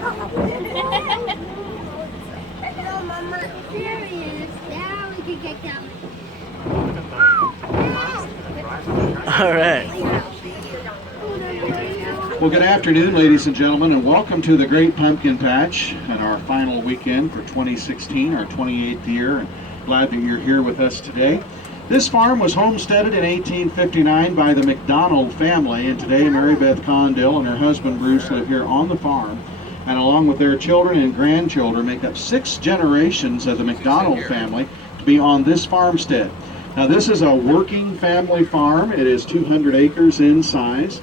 No, Mama. There he is. Now we can get down. All right. Well, good afternoon, ladies and gentlemen, and welcome to the Great Pumpkin Patch and our final weekend for 2016, our 28th year, and glad that you're here with us today. This farm was homesteaded in 1859 by the McDonald family, and today Mary Beth Condill and her husband Bruce live here on the farm, and along with their children and grandchildren make up 6 generations of the McDonald family to be on this farmstead. Now, this is a working family farm. It is 200 acres in size.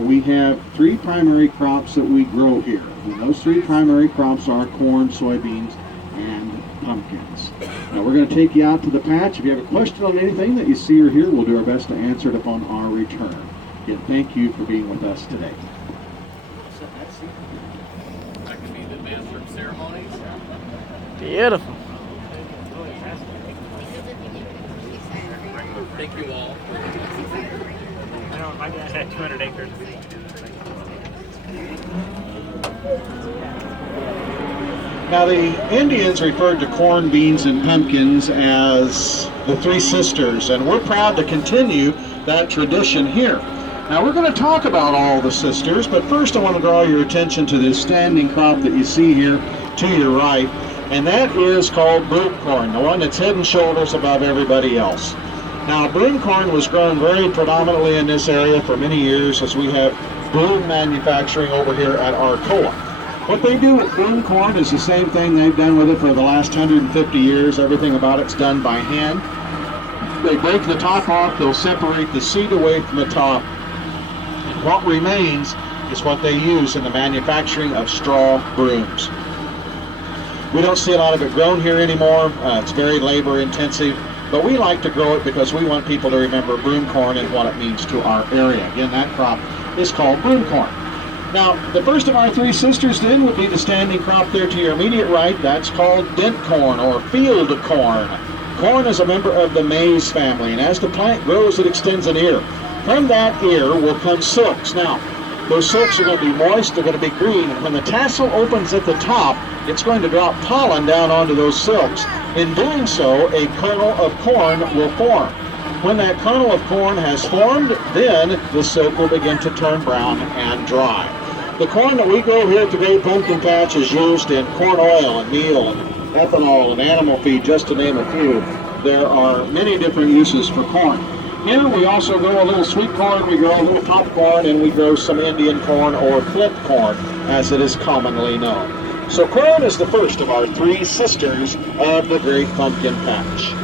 We have 3 primary crops that we grow here. And those 3 primary crops are corn, soybeans, and pumpkins. Now, we're going to take you out to the patch. If you have a question on anything that you see or hear, we'll do our best to answer it upon our return. Again, thank you for being with us today. That could be the master of ceremonies. Beautiful. Thank you all. I know my dad had 200 acres. Now, the Indians referred to corn, beans, and pumpkins as the 3 sisters, and we're proud to continue that tradition here. Now, we're going to talk about all the sisters, but first I want to draw your attention to this standing crop that you see here to your right, and that is called broomcorn, the one that's head and shoulders above everybody else. Now, broomcorn was grown very predominantly in this area for many years, as we have broom manufacturing over here at Arcola. What they do with broomcorn is the same thing they've done with it for the last 150 years. Everything about it's done by hand. They break the top off, they'll separate the seed away from the top. And what remains is what they use in the manufacturing of straw brooms. We don't see a lot of it grown here anymore. It's very labor intensive, but we like to grow it because we want people to remember broomcorn and what it means to our area. Again, that crop is called broomcorn. Now, the first of our 3 sisters then would be the standing crop there to your immediate right. That's called dent corn or field corn. Corn is a member of the maize family, and as the plant grows, it extends an ear. From that ear will come silks. Now, those silks are going to be moist, they're going to be green, and when the tassel opens at the top, it's going to drop pollen down onto those silks. In doing so, a kernel of corn will form. When that kernel of corn has formed, then the silk will begin to turn brown and dry. The corn that we grow here at the Great Pumpkin Patch is used in corn oil and meal and ethanol and animal feed, just to name a few. There are many different uses for corn. Here we also grow a little sweet corn, we grow a little popcorn, and we grow some Indian corn or flint corn, as it is commonly known. So corn is the first of our 3 sisters of the Great Pumpkin Patch.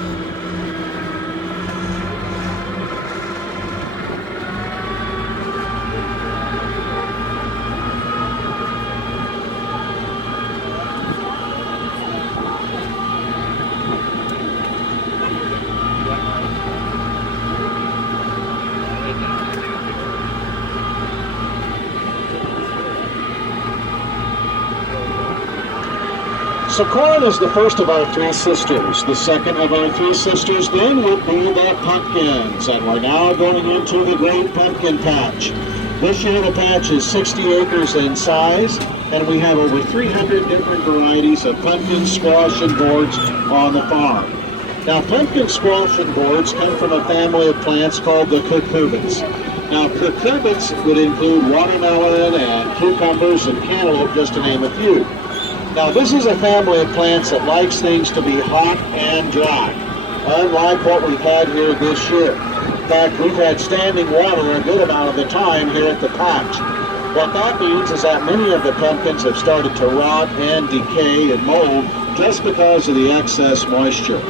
So corn is the first of our 3 sisters. The second of our 3 sisters then would be the pumpkins. And we're now going into the Great Pumpkin Patch. This year the patch is 60 acres in size, and we have over 300 different varieties of pumpkin, squash, and gourds on the farm. Now, pumpkin, squash, and gourds come from a family of plants called the cucurbits. Now, cucurbits would include watermelon and cucumbers and cantaloupe, just to name a few. Now, this is a family of plants that likes things to be hot and dry, unlike what we've had here this year. In fact, we've had standing water a good amount of the time here at the patch. What that means is that many of the pumpkins have started to rot and decay and mold just because of the excess moisture.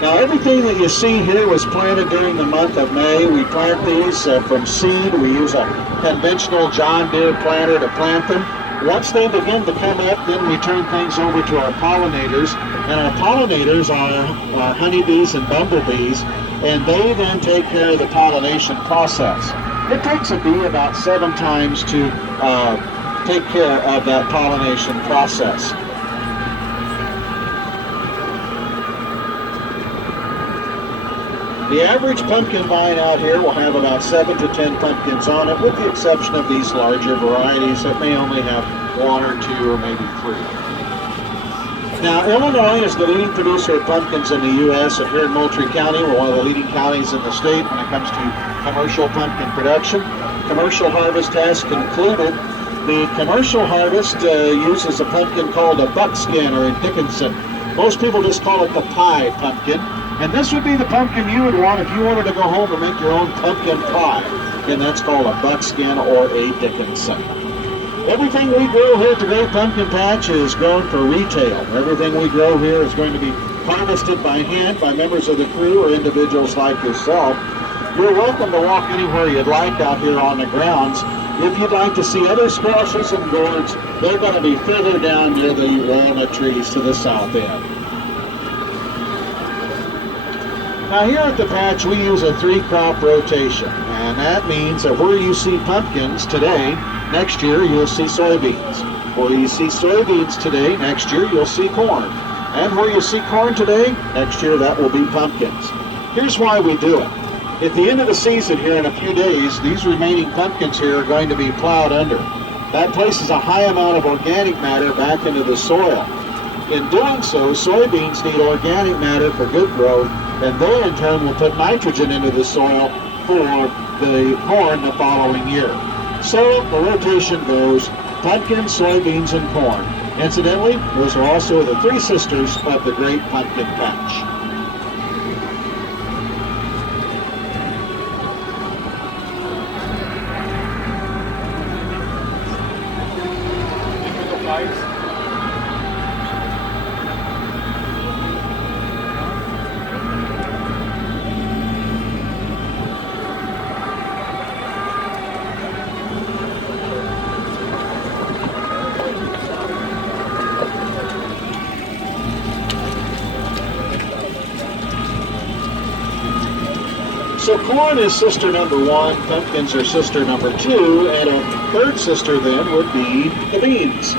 Now, everything that you see here was planted during the month of May. We plant these from seed. We use a conventional John Deere planter to plant them. Once they begin to come up, then we turn things over to our pollinators, and our pollinators are honeybees and bumblebees, and they then take care of the pollination process. It takes a bee about 7 times to take care of that pollination process. The average pumpkin vine out here will have about 7 to 10 pumpkins on it, with the exception of these larger varieties that may only have 1 or 2 or maybe 3. Now, Illinois is the leading producer of pumpkins in the U.S., and here in Moultrie County, we're one of the leading counties in the state when it comes to commercial pumpkin production. Commercial harvest has concluded. The commercial harvest uses a pumpkin called a buckskin or a Dickinson. Most people just call it the pie pumpkin, and this would be the pumpkin you would want if you wanted to go home and make your own pumpkin pie, and that's called a buckskin or a Dickinson. Everything we grow here at the Great Pumpkin Patch is grown for retail. Everything we grow here is going to be harvested by hand by members of the crew or individuals like yourself. You're welcome to walk anywhere you'd like out here on the grounds. If you'd like to see other squashes and gourds, they're going to be further down near the walnut trees to the south end. Now here at the patch we use a 3-crop rotation, and that means that where you see pumpkins today, next year you'll see soybeans. Where you see soybeans today, next year you'll see corn. And where you see corn today, next year that will be pumpkins. Here's why we do it. At the end of the season here in a few days, these remaining pumpkins here are going to be plowed under. That places a high amount of organic matter back into the soil. In doing so, soybeans need organic matter for good growth, and they in turn will put nitrogen into the soil for the corn the following year. So the rotation goes pumpkin, soybeans, and corn. Incidentally, those are also the 3 sisters of the Great Pumpkin Patch. So corn is sister number 1, pumpkins are sister number 2, and a 3rd sister then would be the beans.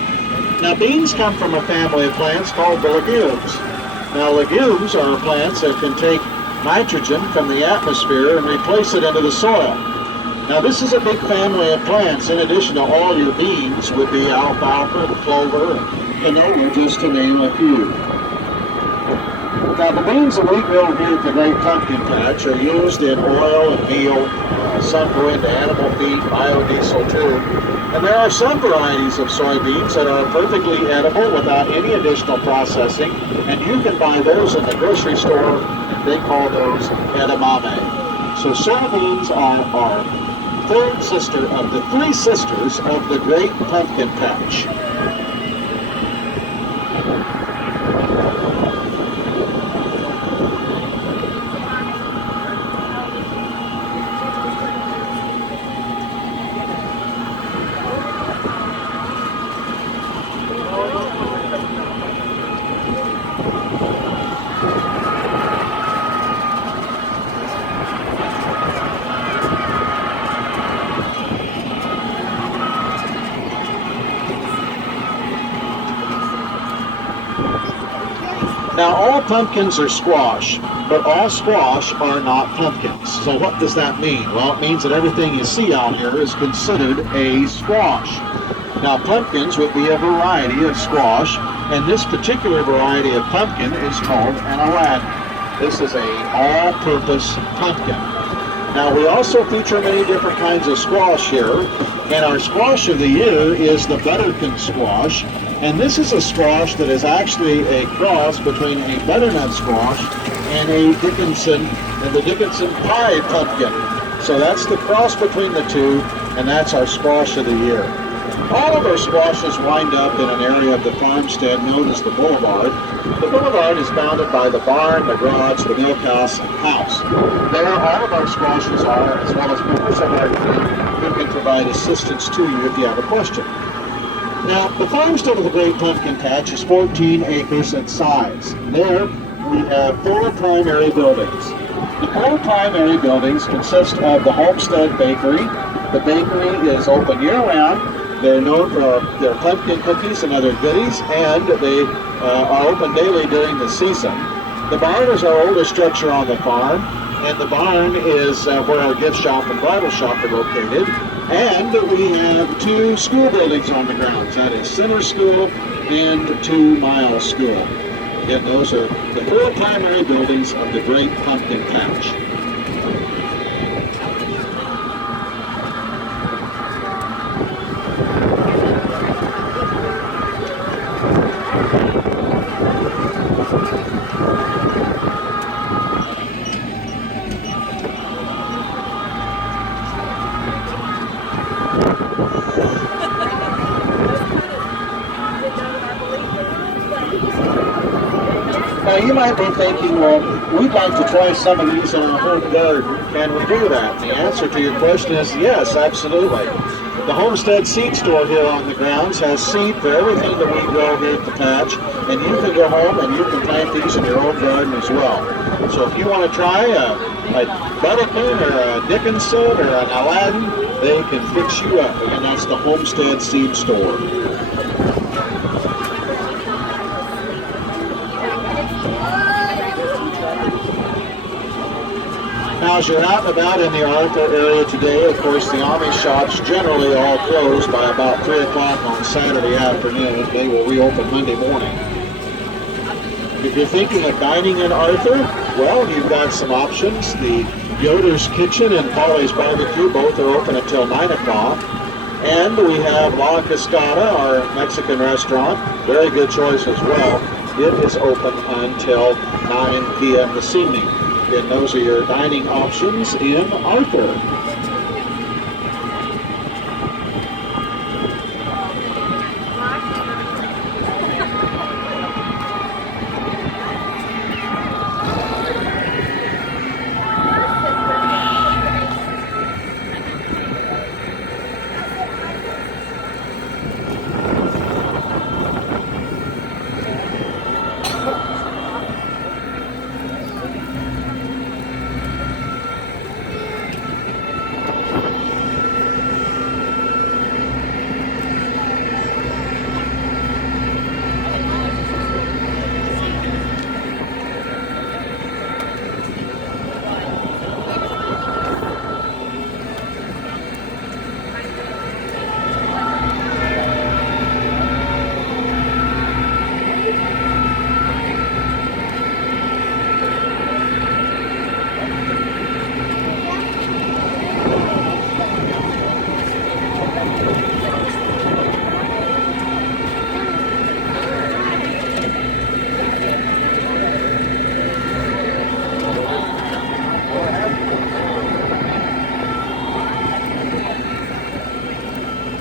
Now beans come from a family of plants called the legumes. Now legumes are plants that can take nitrogen from the atmosphere and replace it into the soil. Now this is a big family of plants. In addition to all your beans would be alfalfa, clover, and canola, just to name a few. Now the beans that we grow here at the Great Pumpkin Patch are used in oil and meal. Some go into animal feed, biodiesel too. And there are some varieties of soybeans that are perfectly edible without any additional processing, and you can buy those in the grocery store, and they call those edamame. So soybeans are our 3rd sister of the 3 sisters of the Great Pumpkin Patch. Now all pumpkins are squash, but all squash are not pumpkins. So what does that mean? Well, it means that everything you see out here is considered a squash. Now pumpkins would be a variety of squash, and this particular variety of pumpkin is called an Aladdin. This is a all-purpose pumpkin. Now we also feature many different kinds of squash here, and our squash of the year is the butterkin squash. And this is a squash that is actually a cross between a butternut squash and a Dickinson, and the Dickinson pie pumpkin. So that's the cross between the two, and that's our squash of the year. All of our squashes wind up in an area of the farmstead known as the boulevard. The boulevard is bounded by the barn, the garage, the milkhouse, and house. There all of our squashes are, as well as members of our team who can provide assistance to you if you have a question. Now, the farmstead of the Great Pumpkin Patch is 14 acres in size. There, we have 4 primary buildings. The 4 primary buildings consist of the Homestead Bakery. The bakery is open year-round. They're known for their pumpkin cookies and other goodies, and they are open daily during the season. The barn is our oldest structure on the farm. And the barn is where our gift shop and bridal shop are located. And we have 2 school buildings on the grounds. That is Center School and 2 Mile School. Again, those are the 4 primary buildings of the Great Pumpkin Patch. Now you might be thinking, well, we'd like to try some of these in our home garden. Can we do that? The answer to your question is yes, absolutely. The Homestead Seed Store here on the grounds has seed for everything that we grow here at the patch, and you can go home and you can plant these in your own garden as well. So if you want to try a Butterkin or a Dickinson or an Aladdin, they can fix you up, and that's the Homestead Seed Store. Now, as you're out and about in the Arthur area today, of course, the Amish shops generally all close by about 3 o'clock on Saturday afternoon. They will reopen Monday morning. If you're thinking of dining in Arthur, well, you've got some options. The Yoder's Kitchen and Polly's Barbecue both are open until 9 o'clock. And we have La Cascada, our Mexican restaurant. Very good choice as well. It is open until 9 p.m. this evening. And those are your dining options in Arthur.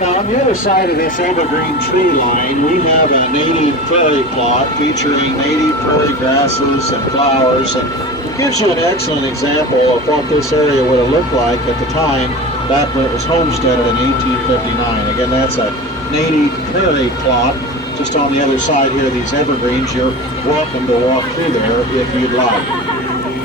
Now, on the other side of this evergreen tree line, we have a native prairie plot featuring native prairie grasses and flowers, and it gives you an excellent example of what this area would have looked like at the time back when it was homesteaded in 1859. Again, that's a native prairie plot. Just on the other side here, these evergreens, you're welcome to walk through there if you'd like.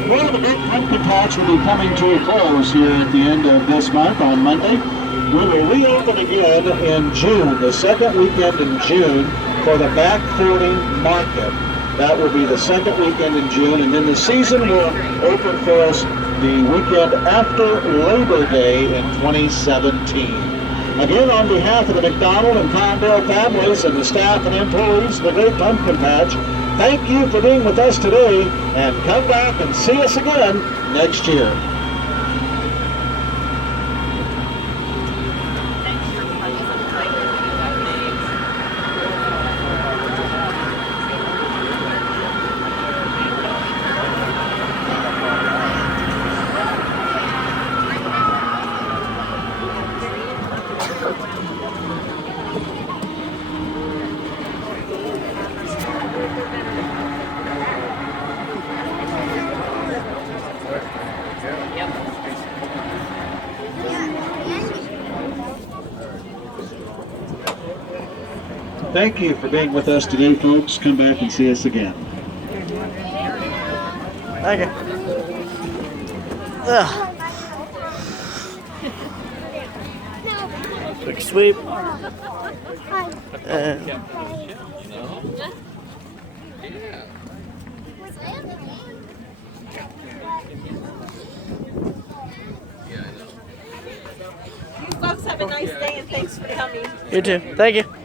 Well, the Big Pumpkin Patch will be coming to a close here at the end of this month on Monday. We will reopen again in June, the second weekend in June, for the Back 40 Market. That will be the second weekend in June, and then the season will open for us the weekend after Labor Day in 2017. Again, on behalf of the McDonald and Condell families and the staff and employees of the Great Pumpkin Patch, thank you for being with us today, and come back and see us again next year. Thank you for being with us today, folks. Come back and see us again. Okay. Quick sweep. have a nice day and thanks for coming. You too. Thank you.